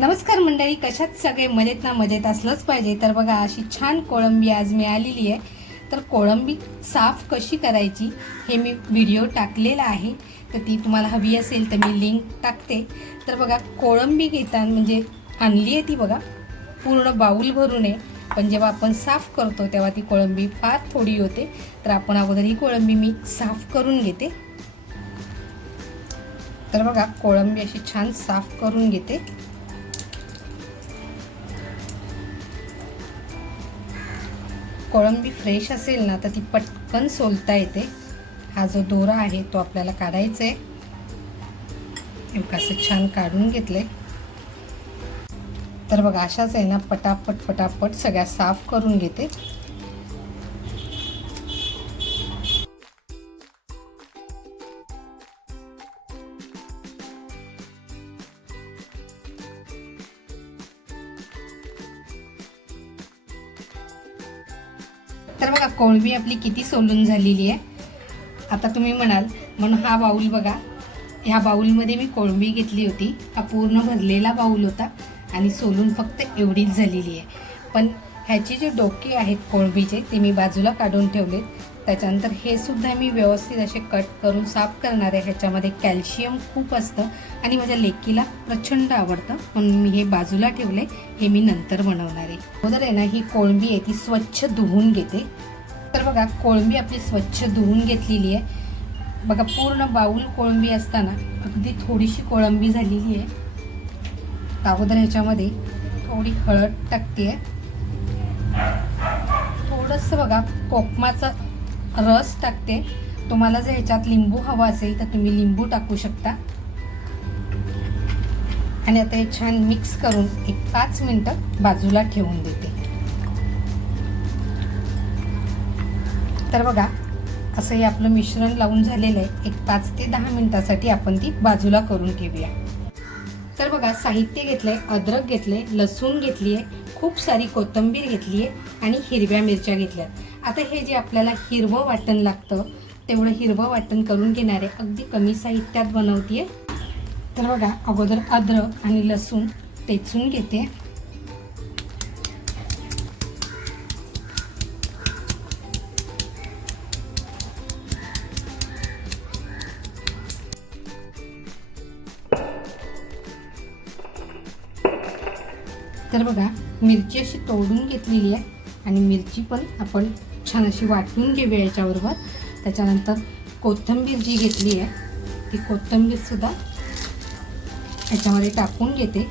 नमस्कार मंडळी कशात सगळे मजेत ना मजेत? असलंच पाहिजे. तर बघा अशी छान कोळंबी आज मी आलेली आहे. तर कोळंबी साफ कशी करायची हे मी व्हिडिओ टाकलेला आहे. तर ती तुम्हाला हवी असेल तर मी लिंक टाकते. तर बघा कोळंबी घेताना म्हणजे आणली आहे ती बघा. पूर्ण बाऊल भरून आहे. पण जेव्हा आपण साफ करतो तेव्हा ती कोळंबी फार थोडी होते. तर आपण अगोदर ही कोळंबी मी साफ करून घेते. तर बघा कोळंबी अशी छान साफ करून घेते. कोळंबी फ्रेश असेल ना तर ती पटकन सोलता येते. हा जो दोरा आहे तो आपल्याला काढायचा आहे. हे असं छान काढून घेतले तर बघा अशाच आहे ना पटापट पटापट सगळ्या साफ करून घेते. तर बघा कोळंबी आपली किती सोलून झालेली आहे. आता तुम्ही म्हणाल म्हणून हा बाऊल बघा. ह्या बाऊलमध्ये मी कोळंबी घेतली होती. हा पूर्ण भरलेला बाऊल होता आणि सोलून फक्त एवढीच झालेली आहे. पण ह्याची जे डोके आहेत कोळंबीचे ते मी बाजूला काढून ठेवले त्याच्यानंतर हे सुद्धा मी व्यवस्थित असे कट करून साफ करणार आहे. ह्याच्यामध्ये कॅल्शियम खूप असतं आणि माझ्या लेकीला प्रचंड आवडतं. म्हणून मी हे बाजूला ठेवले. हे मी नंतर बनवणार आहे. अगोदर आहे ना ही कोळंबी आहे ती स्वच्छ धुवून घेते. तर बघा कोळंबी आपली स्वच्छ धुवून घेतलेली आहे. बघा पूर्ण बाऊल कोळंबी असताना अगदी थोडीशी कोळंबी झालेली आहे. अगोदर ह्याच्यामध्ये थोडी हळद टाकते. थोडंसं बघा कोकमाचा रस टाकते. तुम्हाला जर ह्याच्यात लिंबू हवा असेल तर तुम्ही लिंबू टाकू शकता. आणि आता हे छान मिक्स करून एक पाच मिनटं बाजूला ठेवून देते. तर बघा असं हे आपलं मिश्रण लावून झालेलं आहे. एक पाच ते दहा मिनटासाठी आपण ती बाजूला करून ठेवूया. तर बघा साहित्य घेतलंय अद्रक घेतलंय लसूण घेतली आहे खूप सारी कोथिंबीर घेतली आहे आणि हिरव्या मिरच्या घेतल्या आता हे जे आपल्याला हिरवं वाटण लागतं तेवढं हिरवं वाटण करून घेणार आहे अगदी कमी साहित्यात बनवते तर बघा अगोदर अद्रक आणि लसूण टेचून घेते. तर बघा मिरची अशी तोडून घेतलेली आहे आणि मिरची पण आपण छान अशी वाटून घेऊया याच्याबरोबर त्याच्यानंतर कोथिंबीर जी घेतली आहे ती कोथिंबीरसुद्धा याच्यामध्ये टाकून घेते.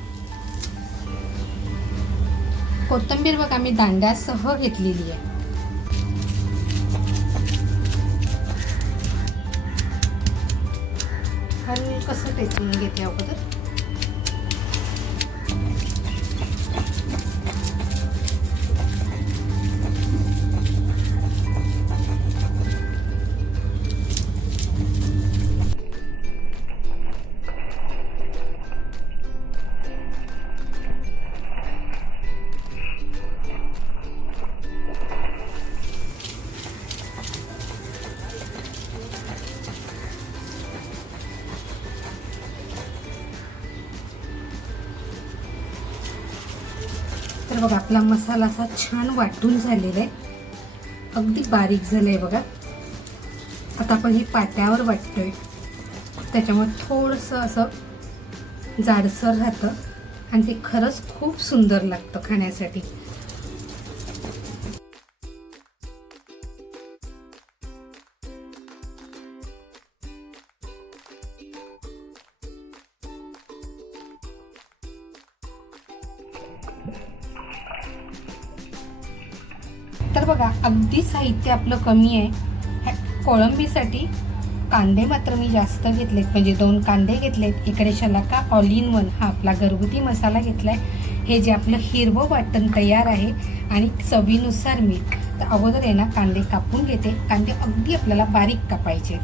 कोथिंबीर बघा मी दांड्यासह घेतलेली आहे. कसं टेचून घेते अगोदर. बघा आपला मसाला असा छान वाटून झालेला आहे. अगदी बारीक झालं आहे बघा. आता आपण हे पाट्यावर वाटतोय. त्याच्यामुळे थोडंसं असं जाडसर राहतं. आणि ते खरंच खूप सुंदर लागतं खाण्यासाठी. तर बघा अगदी साहित्य आपलं कमी आहे. ह्या कोळंबीसाठी कांदे मात्र मी जास्त घेतलेत. म्हणजे दोन कांदे घेतलेत. इकडे शलाका ऑल इन वन हा आपला घरगुती मसाला घेतला आहे हे जे आपलं हिरवं वाटण तयार आहे आणि चवीनुसार मीठ. तर अगोदर आहे ना कांदे कापून घेते. कांदे अगदी आपल्याला बारीक कापायचे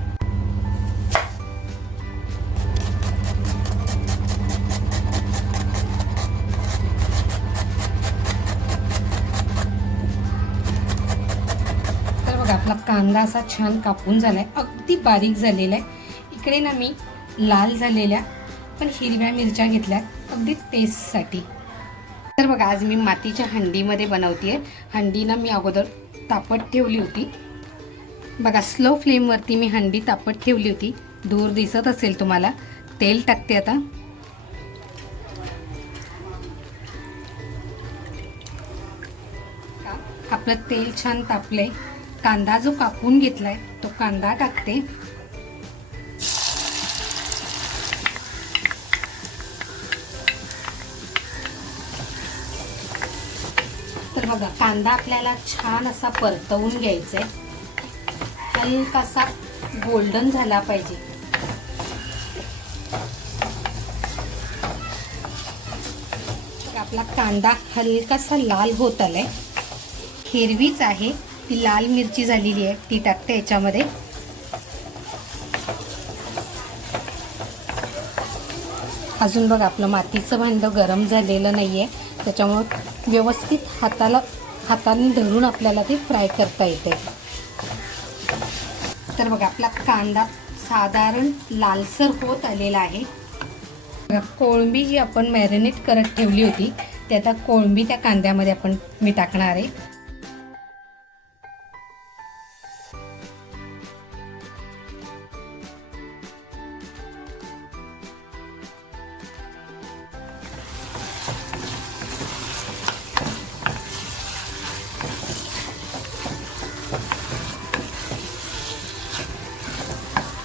कांदा असा छान कापून झालाय. अगदी बारीक झालेला आहे इकडे ना मी लाल झालेल्या पण हिरव्या मिरच्या घेतल्या. अगदी टेस्टसाठी तर बघा आज मी मातीच्या हंडीमध्ये बनवते हंडीनं मी अगोदर तापत ठेवली होती. बघा स्लो फ्लेमवरती मी हंडी तापत ठेवली होती. दूर दिसत असेल तुम्हाला. तेल टाकते आता. आपलं तेल छान तापलंय. कांदा जो कापून घेतलाय तो कांदा टाकते. तर बघा कांदा आपल्याला छान असा परतवून घ्यायचा आहे हलकासा गोल्डन झाला पाहिजे. तर आपला कांदा हलकासा लाल होत आलाय. हिरवीच आहे. ती लाल मिरची झालेली आहे ती टाकते याच्यामध्ये. अजून बघा आपलं मातीचं भांडं गरम झालेलं नाही आहे त्याच्यामुळं व्यवस्थित हाताला हाताने धरून आपल्याला ते फ्राय करता येते. तर बघा आपला कांदा साधारण लालसर होत आलेला आहे. बघा, कोळंबी जी आपण मॅरिनेट करत ठेवली होती ते आता कोळंबी त्या कांद्यामध्ये आपण मी टाकणार आहे.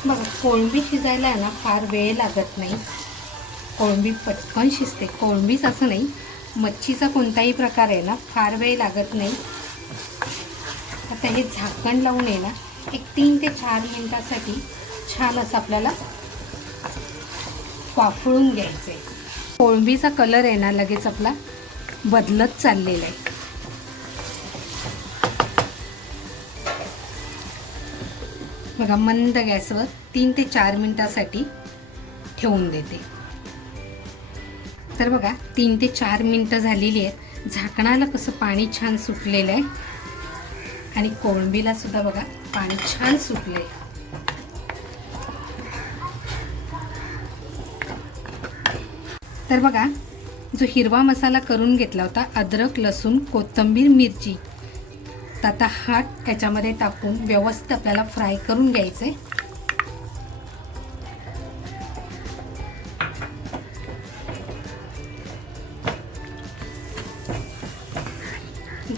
बघा कोळंबी शिजायला आहे ना फार वेळ लागत नाही. कोळंबी पटकन शिजते. कोळंबीच असं नाही. मच्छीचा कोणताही प्रकार आहे ना फार वेळ लागत नाही. आता हे झाकण लावून आहे ना एक तीन ते चार मिनटासाठी छान असं आपल्याला वाफळून घ्यायचं आहे कोळंबीचा कलर आहे ना लगेच आपला बदलत चाललेला आहे. बघा मंद गॅसवर तीन ते चार मिनिटासाठी ठेवून देते. तर बघा तीन ते चार मिनटं झालेली आहेत. झाकणाला कसं पाणी छान सुटलेलं आहे. आणि कोळंबीला सुद्धा बघा पाणी छान सुटलंय. तर बघा जो हिरवा मसाला करून घेतला होता अद्रक लसूण कोथिंबीर मिरची तर आता हा त्याच्यामध्ये टाकून व्यवस्थित आपल्याला फ्राय करून घ्यायचं आहे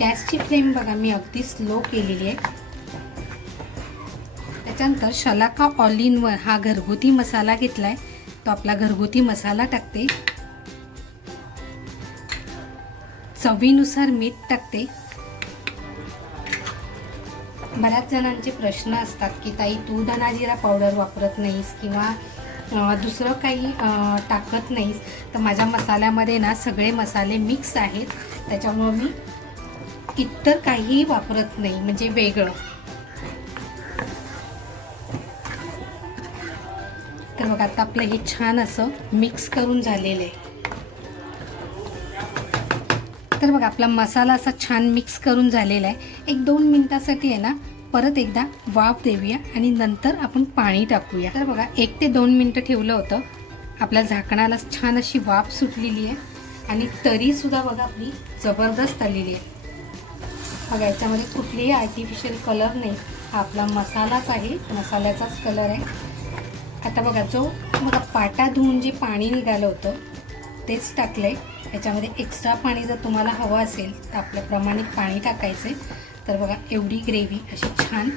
गॅसची फ्लेम बघा मी अगदी स्लो केलेली आहे. त्याच्यानंतर शलाका ऑल हा घरगुती मसाला घेतलाय. तो आपला घरगुती मसाला टाकते. चवीनुसार मीठ टाकते. बऱ्याच जणांचे प्रश्न असतात की ताई तू धनाजिरा पावडर वापरत नाहीस किंवा दुसरं काही टाकत नाहीस. तर माझ्या मसाल्यामध्ये ना सगळे मसाले मिक्स आहेत. त्याच्यामुळं मी इतर काहीही वापरत नाही म्हणजे वेगळं. तर बघा आता आपलं हे छान असं मिक्स करून झालेलं आहे. तर बघा आपला मसाला असा छान मिक्स करून झालेला आहे. एक दोन मिनटासाठी आहे ना परत एकदा वाफ देऊया आणि नंतर आपण पाणी टाकूया. तर बघा एक ते दोन मिनटं ठेवलं होतं. आपल्या झाकणाला छान अशी वाफ सुटलेली आहे. आणि तरीसुद्धा बघा आपली जबरदस्त आलेली आहे. बघा याच्यामध्ये कुठलीही आर्टिफिशियल कलर नाही. हा आपला मसालाच आहे. मसाल्याचाच कलर आहे. आता बघा जो बघा पाटा धुवून जे पाणी निघालं होतं तेच टाकलं आहे याच्यामध्ये एक्स्ट्रा पाणी जर तुम्हाला हवं असेल तर आपल्या प्रमाणित पाणी टाकायचं आहे तर बघा एवढी ग्रेव्ही अशी छान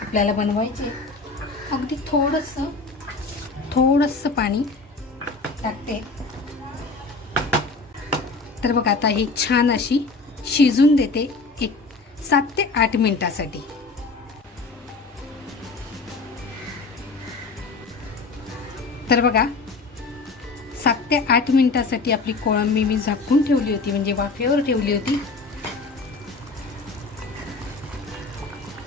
आपल्याला बनवायची आहे. अगदी थोडंसं थोडंसं पाणी टाकते. तर बघा आता ही छान अशी शिजून देते एक सात ते आठ मिनिटासाठी. तर बघा सात ते आठ मिनिटासाठी आपली कोळंबी मी झाकून ठेवली होती म्हणजे वाफेवर ठेवली होती.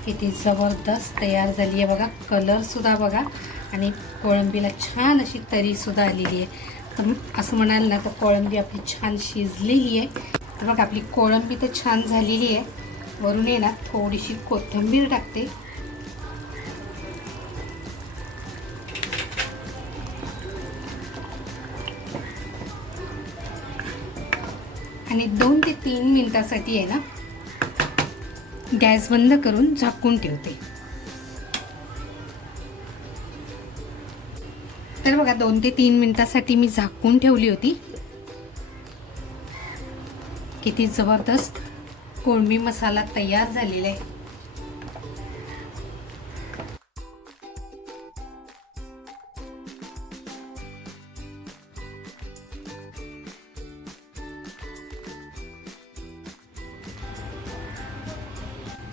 किती जबरदस्त तयार झाली आहे बघा. कलरसुद्धा बघा. आणि कोळंबीला छान अशी तरीसुद्धा आलेली आहे. तर असं म्हणाल ना तर कोळंबी आपली छान शिजलेली आहे. तर बघा आपली कोळंबी तर छान झालेली आहे. वरून आहे ना थोडीशी कोथिंबीर टाकते. आणि दोन ते तीन मिनटासाठी आहे ना गॅस बंद करून झाकून ठेवते. तर बघा दोन ते तीन मिनिटासाठी मी झाकून ठेवली होती. किती जबरदस्त कोळंबी मसाला तयार झालेला आहे.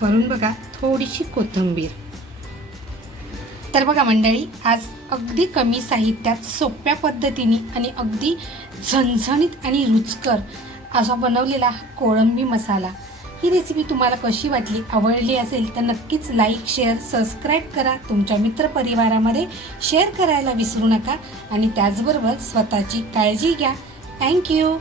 वरून बघा थोडीशी कोथिंबीर. तर बघा मंडळी आज अगदी कमी साहित्यात सोप्या पद्धतीने आणि अगदी झणझणीत आणि रुचकर असा बनवलेला कोळंबी मसाला. ही रेसिपी तुम्हाला कशी वाटली आवडली असेल तर नक्कीच लाईक शेअर सबस्क्राईब करा. तुमच्या मित्रपरिवारामध्ये शेअर करायला विसरू नका. आणि त्याचबरोबर स्वतःची काळजी घ्या. थँक्यू